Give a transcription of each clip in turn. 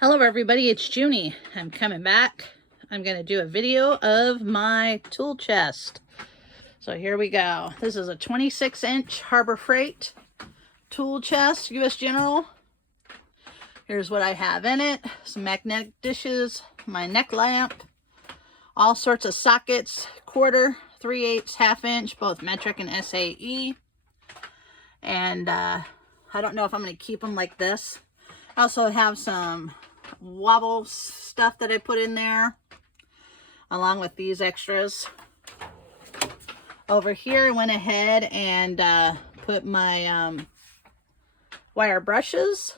Hello everybody, it's Junie. I'm coming back. I'm going to do a video of my tool chest. So here we go. This is a 26-inch Harbor Freight tool chest, US General. Here's what I have in it. Some magnetic dishes, my neck lamp, all sorts of sockets, 1/4, 3/8, 1/2 inch, both metric and SAE. And I don't know if I'm going to keep them like this. I also have some wobble stuff that I put in there along with these extras. Over here I went ahead and put my wire brushes.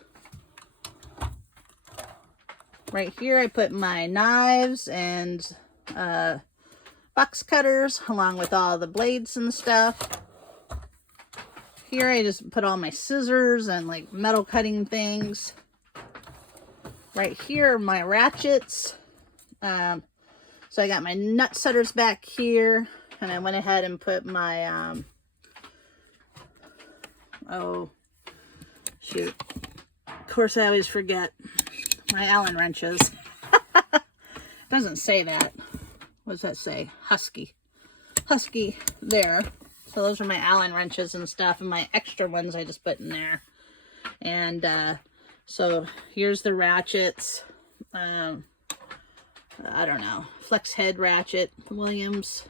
Right here I put my knives and box cutters along with all the blades and stuff. Here I just put all my scissors and like metal cutting things. Right here are my ratchets. So I got my nut setters back here, and I went ahead and put my oh shoot, of course I always forget my Allen wrenches. Doesn't say that. What does that say? Husky there. So those are my Allen wrenches and stuff, and my extra ones I just put in there. And so here's the ratchets. I don't know, flex head ratchet, Williams.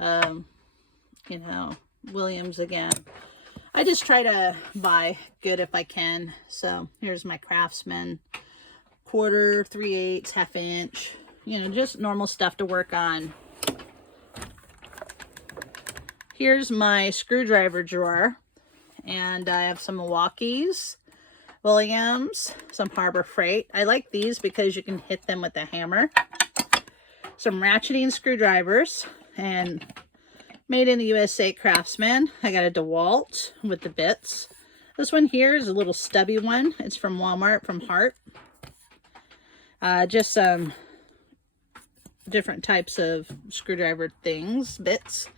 You know, Williams again. I just try to buy good if I can. So here's my Craftsman, 1/4, 3/8, 1/2 inch. You know, just normal stuff to work on. Here's my screwdriver drawer, and I have some Milwaukee's, Williams, some Harbor Freight. I like these because you can hit them with a hammer. Some ratcheting screwdrivers, and made in the USA Craftsman. I got a DeWalt with the bits. This one here is a little stubby one. It's from Walmart, from Hart. Just some different types of screwdriver things, bits.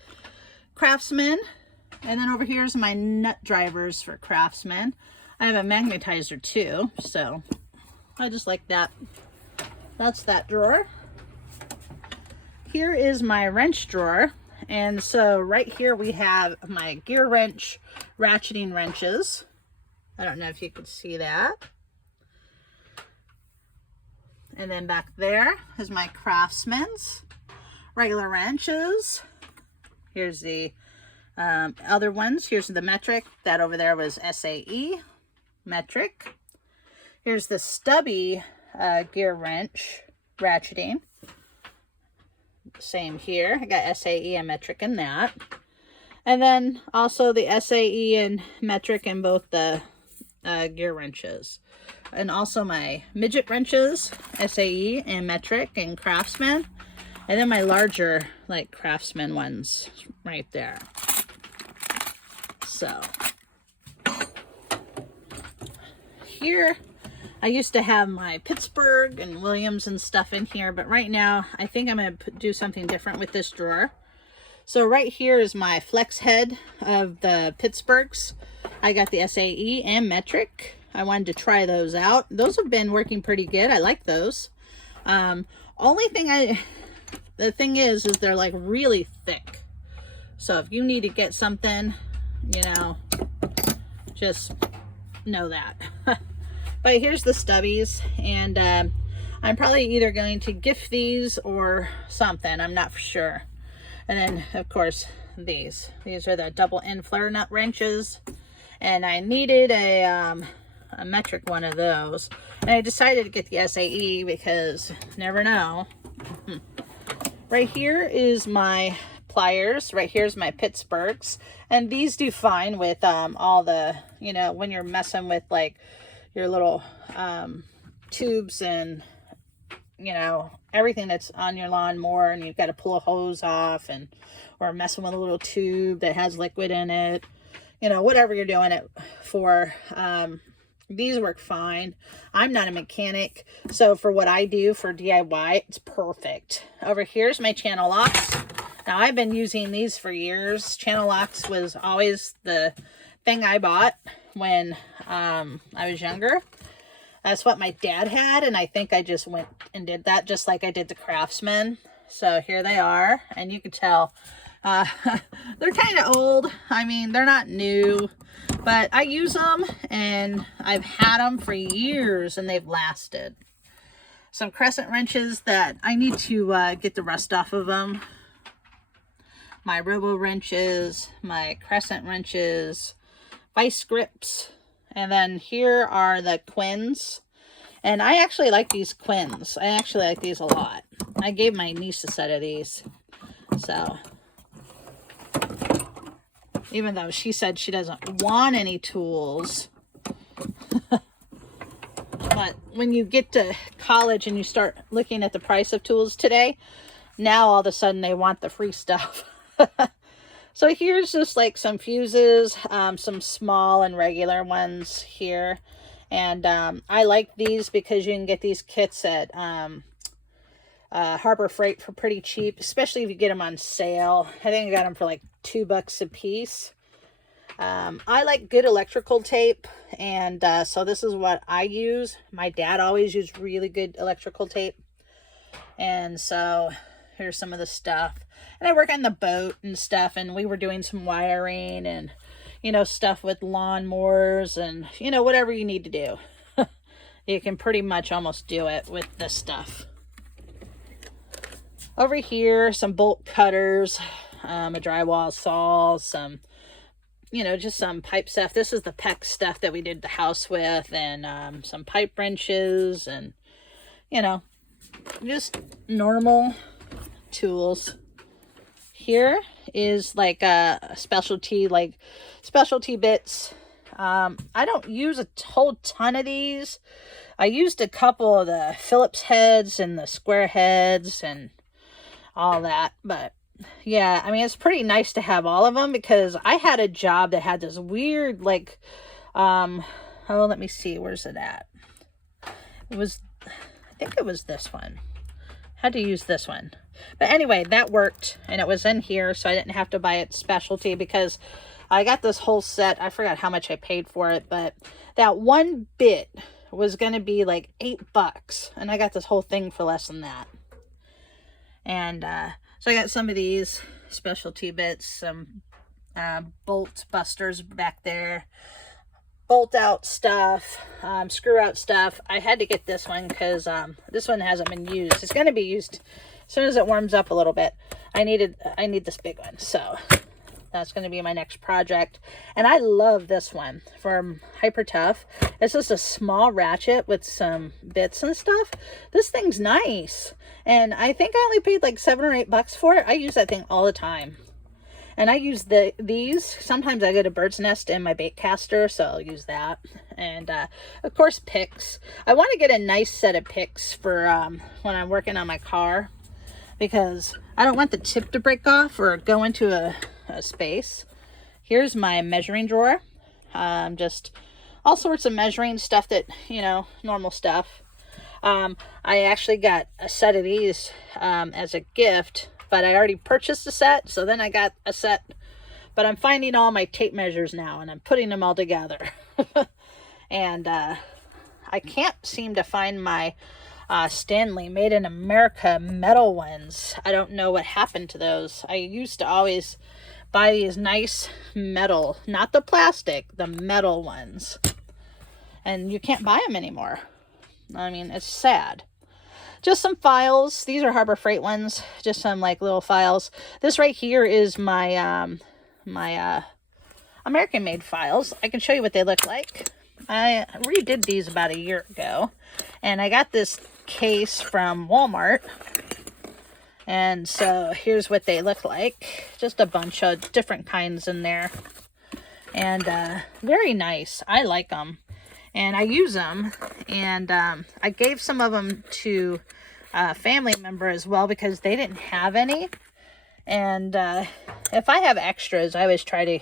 Craftsman. And then over here is my nut drivers for Craftsman. I have a magnetizer too, so I just like that. That's that drawer. Here is my wrench drawer. And so right here we have my gear wrench ratcheting wrenches. I don't know if you could see that. And then back there is my Craftsman's regular wrenches. Here's the other ones. Here's the metric. That over there was SAE metric. Here's the stubby gear wrench ratcheting. Same here. I got SAE and metric in that. And then also the SAE and metric in both the gear wrenches. And also my midget wrenches, SAE and metric and Craftsman. And then my larger, like, Craftsman ones right there. So, here, I used to have my Pittsburgh and Williams and stuff in here, but right now, I think I'm going to do something different with this drawer. So right here is my flex head of the Pittsburghs. I got the SAE and metric. I wanted to try those out. Those have been working pretty good. I like those. The thing is they're like really thick. So if you need to get something, you know, just know that. But here's the stubbies, and I'm probably either going to gift these or something. I'm not for sure. And then, of course, these are the double end flare nut wrenches, and I needed a metric one of those. And I decided to get the SAE because never know. Right here is my pliers. Right here's my Pittsburghs, and these do fine with all the, you know, when you're messing with like your little tubes and, you know, everything that's on your lawnmower, and you've got to pull a hose off, and or messing with a little tube that has liquid in it, you know, whatever you're doing it for. These work fine. I'm not a mechanic, so for what I do for DIY, it's perfect. Over here's my channel locks. Now, I've been using these for years. Channel locks was always the thing I bought when I was younger. That's what my dad had, and I think I just went and did that just like I did the Craftsman. So here they are, and you can tell they're kind of old. I mean, they're not new, but I use them, and I've had them for years, and they've lasted. Some crescent wrenches that I need to get the rust off of them. My robo wrenches, my crescent wrenches, vice grips, and then here are the Quins. And I actually like these Quins. I actually like these a lot. I gave my niece a set of these. So, even though she said she doesn't want any tools. But when you get to college and you start looking at the price of tools today, now all of a sudden they want the free stuff. So here's just like some fuses, some small and regular ones here. And I like these because you can get these kits at Harbor Freight for pretty cheap, especially if you get them on sale. I think I got them for like $2 a piece. I like good electrical tape, and so this is what I use. My dad always used really good electrical tape, and so here's some of the stuff. And I work on the boat and stuff, and we were doing some wiring and, you know, stuff with lawnmowers and, you know, whatever you need to do. You can pretty much almost do it with this stuff. Over here, some bolt cutters, a drywall saw, some, you know, just some pipe stuff. This is the PEX stuff that we did the house with, and some pipe wrenches, and, you know, just normal tools. Here is like a specialty bits. I don't use a whole ton of these. I used a couple of the Phillips heads and the square heads and all that, but yeah, I mean, it's pretty nice to have all of them, because I had a job that had this weird, like, oh, let me see, where's it at? It was, I think it was this one. Had to use this one. But anyway, that worked, and it was in here, so I didn't have to buy it specialty, because I got this whole set. I forgot how much I paid for it, but that one bit was going to be like $8, and I got this whole thing for less than that. And so I got some of these specialty bits, some bolt busters back there, bolt out stuff, screw out stuff. I had to get this one because this one hasn't been used. It's going to be used as soon as it warms up a little bit. I need this big one, so that's going to be my next project. And I love this one from Hyper Tough. It's just a small ratchet with some bits and stuff. This thing's nice, and I think I only paid like $7 or $8 for it. I use that thing all the time. And I use these. Sometimes I get a bird's nest in my bait caster, so I'll use that. And, of course, picks. I want to get a nice set of picks for when I'm working on my car, because I don't want the tip to break off or go into a space. Here's my measuring drawer. Just all sorts of measuring stuff that, you know, normal stuff. I actually got a set of these as a gift, but I already purchased a set, so then I got a set. But I'm finding all my tape measures now, and I'm putting them all together. And I can't seem to find my Stanley Made in America metal ones. I don't know what happened to those. I used to always buy these nice metal, not the plastic, the metal ones. And you can't buy them anymore. I mean, it's sad. Just some files. These are Harbor Freight ones. Just some like little files. This right here is my my American made files. I can show you what they look like. I redid these about a year ago, and I got this case from Walmart, and so here's what they look like. Just a bunch of different kinds in there, and very nice. I like them, and I use them, and I gave some of them to a family member as well, because they didn't have any. And if I have extras, I always try to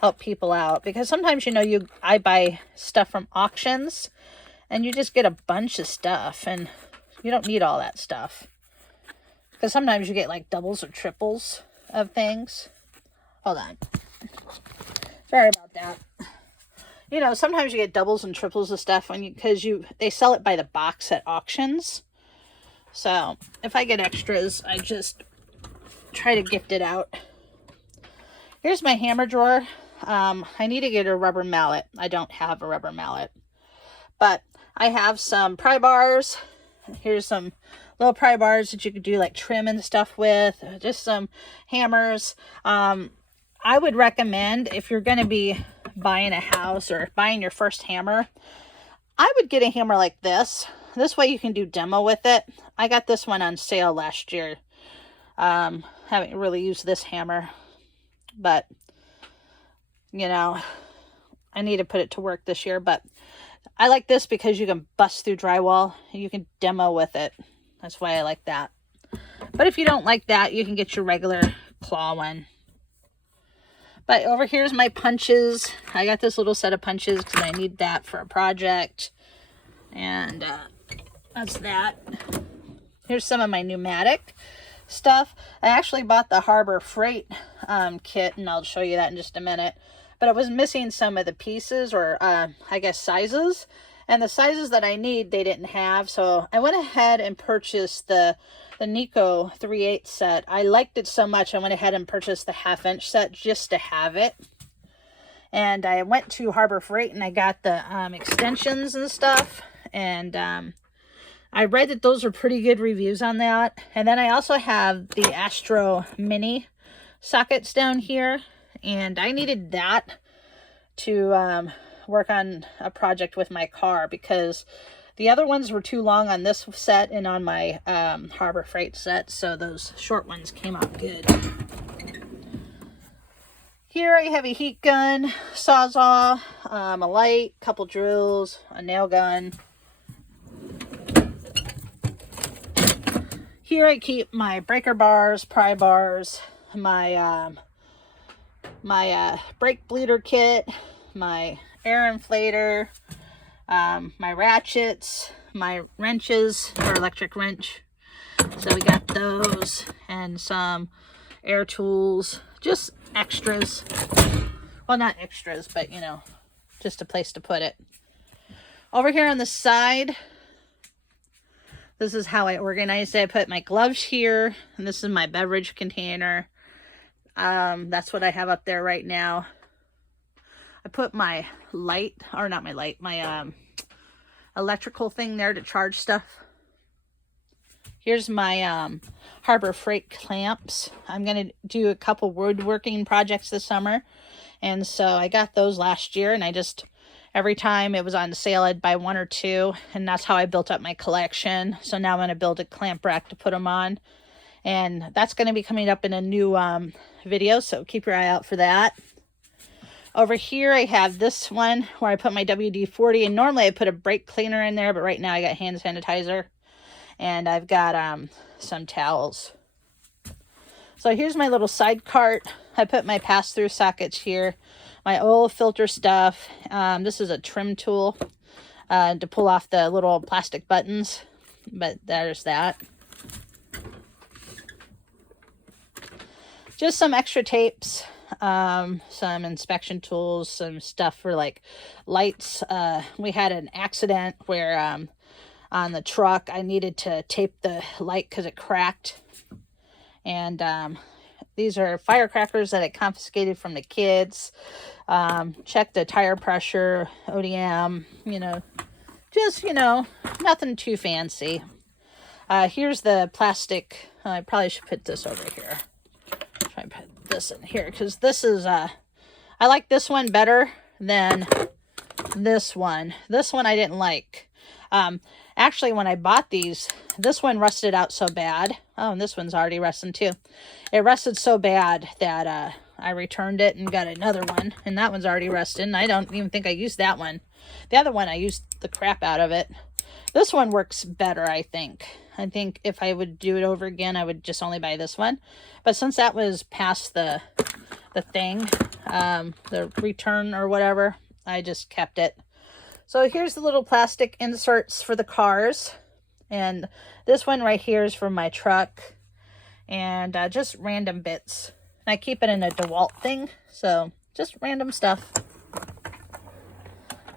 help people out, because sometimes, you know, I buy stuff from auctions and you just get a bunch of stuff, and you don't need all that stuff, because sometimes you get like doubles or triples of things. Hold on, sorry about that. you know, sometimes you get doubles and triples of stuff because they sell it by the box at auctions. So if I get extras, I just try to gift it out. Here's my hammer drawer. I need to get a rubber mallet. I don't have a rubber mallet, but I have some pry bars. Here's some little pry bars that you could do like trim and stuff with. Just some hammers. I would recommend, if you're going to be buying a house or buying your first hammer, I would get a hammer like this. This way you can do demo with it. I got this one on sale last year. Haven't really used this hammer, but you know, I need to put it to work this year. But I like this because you can bust through drywall and you can demo with it. That's why I like that. But if you don't like that, you can get your regular claw one. But over here's my punches. I got this little set of punches because I need that for a project. And that's that. Here's some of my pneumatic stuff. I actually bought the Harbor Freight kit, and I'll show you that in just a minute. But I was missing some of the pieces, or I guess sizes. And the sizes that I need, they didn't have. So I went ahead and purchased the Nico 3/8 set. I liked it so much, I went ahead and purchased the 1/2-inch set just to have it. And I went to Harbor Freight and I got the extensions and stuff. And I read that those are pretty good reviews on that. And then I also have the Astro Mini sockets down here. And I needed that to work on a project with my car, because the other ones were too long on this set and on my Harbor Freight set. So those short ones came out good. Here I have a heat gun, sawzall, a light, couple drills, a nail gun. Here I keep my breaker bars, pry bars, my brake bleeder kit, my air inflator, my ratchets, my wrenches, or electric wrench. So we got those, and some air tools, just extras. Well, not extras, but you know, just a place to put it. Over here on the side, this is how I organized it. I put my gloves here, and this is my beverage container. That's what I have up there right now. I put my light, or not my light, my electrical thing there to charge stuff. Here's my Harbor Freight clamps. I'm going to do a couple woodworking projects this summer. And so I got those last year, and I just, every time it was on sale, I'd buy one or two. And that's how I built up my collection. So now I'm going to build a clamp rack to put them on. And that's going to be coming up in a new video, so keep your eye out for that. Over here I have this one where I put my WD-40, and normally I put a brake cleaner in there, but right now I got hand sanitizer. And I've got some towels. So here's my little side cart. I put my pass-through sockets here, my oil filter stuff. This is a trim tool to pull off the little plastic buttons, but there's that. Just some extra tapes, some inspection tools, some stuff for like lights. We had an accident where on the truck I needed to tape the light because it cracked. And these are firecrackers that I confiscated from the kids. Check the tire pressure, ODM, you know, just, you know, nothing too fancy. Here's the plastic. I probably should put this over here. Try and put this in here, because this is I like this one better than this one. This one I didn't like. Actually, when I bought these, this one rusted out so bad. Oh, and this one's already rusting too. It rusted so bad that I returned it and got another one, and that one's already rusted, and I don't even think I used that one. The other one, I used the crap out of it. This one works better, I think. I think if I would do it over again, I would just only buy this one. But since that was past the thing, the return or whatever, I just kept it. So here's the little plastic inserts for the cars. And this one right here is for my truck. And just random bits. And I keep it in a DeWalt thing. So just random stuff.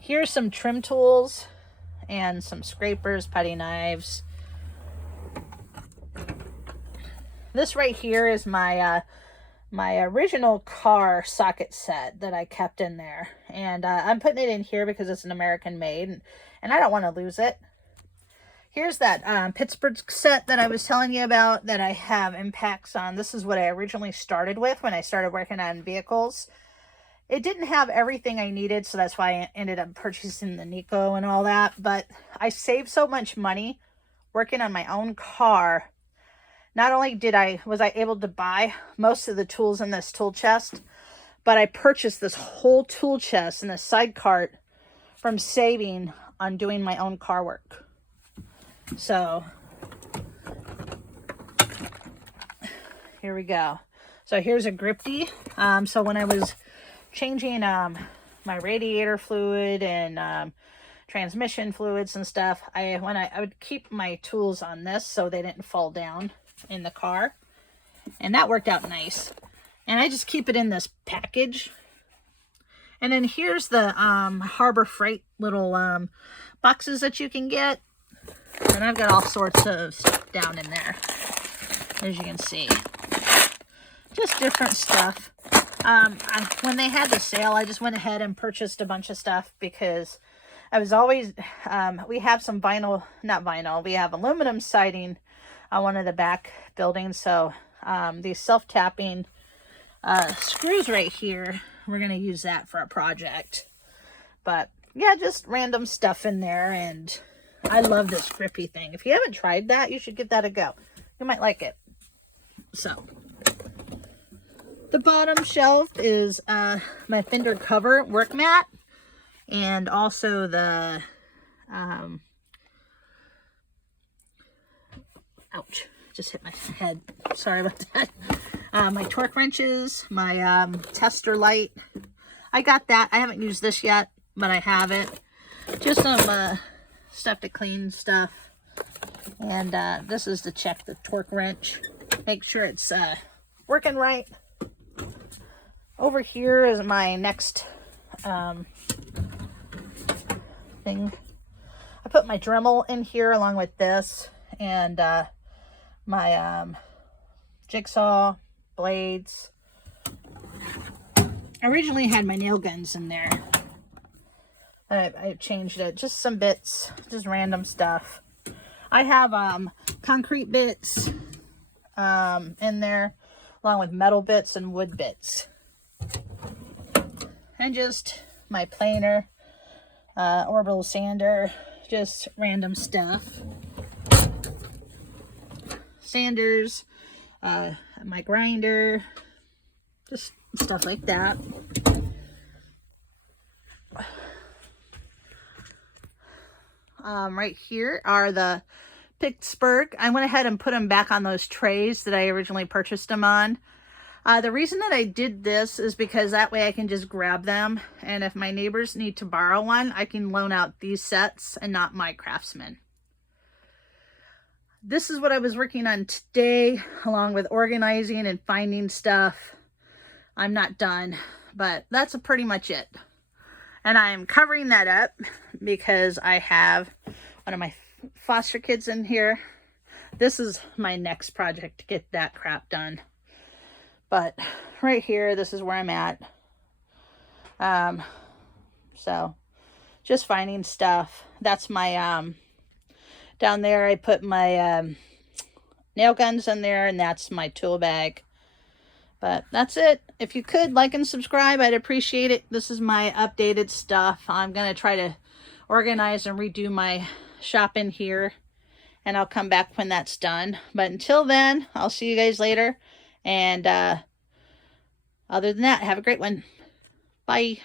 Here's some trim tools and some scrapers, putty knives. This right here is my my original car socket set that I kept in there, and I'm putting it in here because it's an American made, and I don't want to lose it. Here's that Pittsburgh set that I was telling you about that I have impacts on. This is what I originally started with when I started working on vehicles. It didn't have everything I needed, so that's why I ended up purchasing the Nico and all that, but I saved so much money working on my own car. Not only was I able to buy most of the tools in this tool chest, but I purchased this whole tool chest and a side cart from saving on doing my own car work. So here we go. So here's a Gripty. So when I was changing my radiator fluid and transmission fluids and stuff, I would keep my tools on this so they didn't fall down in the car, and that worked out nice. And I just keep it in this package. And then here's the Harbor Freight little boxes that you can get, and I've got all sorts of stuff down in there, as you can see, just different stuff. When they had the sale, I just went ahead and purchased a bunch of stuff because I was always we have some we have aluminum siding on one of the back buildings, so these self-tapping screws right here, we're going to use that for a project. But yeah, just random stuff in there, and I love this grippy thing. If you haven't tried that, you should give that a go. You might like it. So the bottom shelf is my fender cover work mat, and also the ouch, just hit my head, sorry about that. My torque wrenches, my tester light. I got that. I haven't used this yet, but I have it. Just some stuff to clean stuff. And this is to check the torque wrench, make sure it's working right. Over here is my next thing. I put my Dremel in here along with this, and my jigsaw, blades. I originally had my nail guns in there. I changed it. Just some bits, just random stuff. I have concrete bits in there, along with metal bits and wood bits. And just my planer, orbital sander, just random stuff. Sanders, my grinder, just stuff like that. Right here are the Pittsburgh. I went ahead and put them back on those trays that I originally purchased them on. The reason that I did this is because that way I can just grab them, and if my neighbors need to borrow one, I can loan out these sets and not my Craftsman. This is what I was working on today, along with organizing and finding stuff. I'm not done, but that's pretty much it. And I'm covering that up because I have one of my foster kids in here. This is my next project to get that crap done. But right here, this is where I'm at. So just finding stuff. That's my, down there I put my nail guns in there, and that's my tool bag. But that's it. If you could like and subscribe, I'd appreciate it. This is my updated stuff. I'm going to try to organize and redo my shop in here, and I'll come back when that's done. But until then, I'll see you guys later. And other than that, have a great one. Bye.